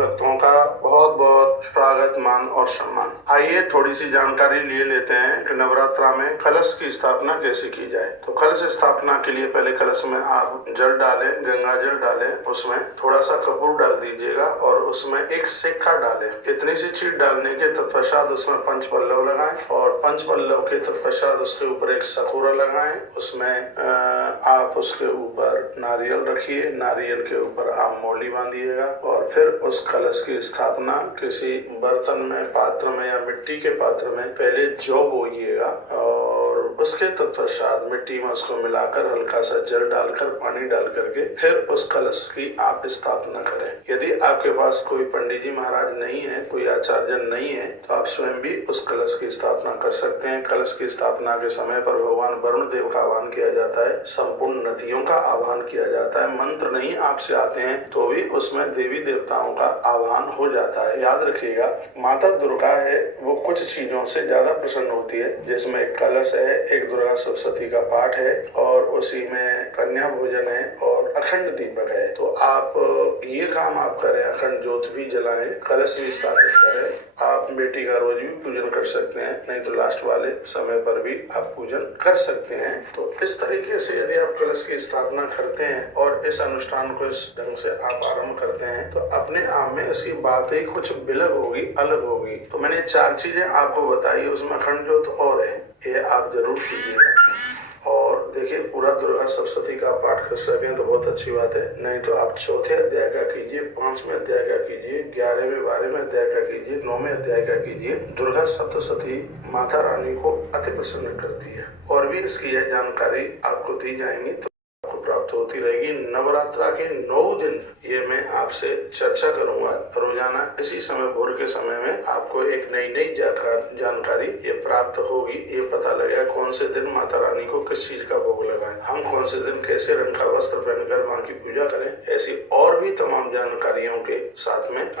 भक्तों का बहुत बहुत स्वागत, मान और सम्मान। आइए थोड़ी सी जानकारी ले लेते हैं कि नवरात्रा में कलश की स्थापना कैसे की जाए। तो कलश स्थापना के लिए पहले कलश में आप जल डालें, गंगा जल डालें, उसमें थोड़ा सा कपूर डाल दीजिएगा और उसमें एक सिक्का डालें। इतनी सी चीज डालने के तत्पश्चात उसमें पंचपल्लव लगाएं और पंचपल्लव के तत्पश्चात उसके ऊपर एक सकोरा लगाएं। उसमें आप उसके ऊपर नारियल रखिए, नारियल के ऊपर आप मौली बांधिएगा और फिर उस कलश की स्थापना किसी बर्तन में, पात्र में या मिट्टी के पात्र में पहले जौ बोइएगा और उसके तत्पश्चात मिट्टी में उसको मिलाकर हल्का सा जल डालकर, पानी डाल करके फिर उस कलश की आप स्थापना करें। यदि आपके पास कोई पंडित जी महाराज नहीं है, कोई आचार्य नहीं है, तो आप स्वयं भी उस कलश की स्थापना कर सकते हैं। कलश की स्थापना के समय पर भगवान वरुण देव का आह्वान किया जाता है, संपूर्ण नदियों का आह्वान किया जाता है। मंत्र नहीं आपसे आते हैं तो भी उसमें देवी देवताओं का आह्वान हो जाता है। याद रखिएगा, माता दुर्गा है वो कुछ चीजों से ज्यादा प्रसन्न होती है, जिसमें एक कलश है, एक दुर्गा सप्तशती का पाठ है और उसी में कन्या भोजन है और अखंड दीपक है। तो आप ये काम आप करें, अखंड ज्योत भी जलाएं, कलश भी स्थापित करें। आप बेटी का रोज भी पूजन कर सकते हैं, नहीं तो लास्ट वाले समय पर भी आप पूजन कर सकते हैं। तो इस तरीके से यदि आप कलश की स्थापना करते हैं और इस अनुष्ठान को इस ढंग से आप आरंभ करते हैं तो अपने आप में इसकी बात ही कुछ बिलग होगी, अलग होगी। तो मैंने 4 चीजें आपको बताई, उसमें अखंड ज्योत और है, ये आप जरूर कीजिएगा। और देखिए, पूरा दुर्गा सप्तशती का पाठ कर सकें तो बहुत अच्छी बात है, नहीं तो आप चौथे अध्याय का कीजिए, 5वें अध्याय का कीजिए, 11वें 12वें अध्याय का कीजिए, 9वें अध्याय का कीजिए। दुर्गा सप्तशती माता रानी को अति प्रसन्न करती है और भी इसकी यह जानकारी आपको दी जाएंगी तो प्राप्त होती रहेगी। नवरात्रा के 9 दिन ये मैं आपसे चर्चा करूंगा। रोजाना इसी समय, भोर के समय में आपको एक नई जानकारी ये प्राप्त होगी। ये पता लगेगा कौन से दिन माता रानी को किस चीज का भोग लगाएं, हम कौन से दिन कैसे रंग का वस्त्र पहनकर मां की पूजा करें। ऐसी और भी तमाम जानकारियों के साथ में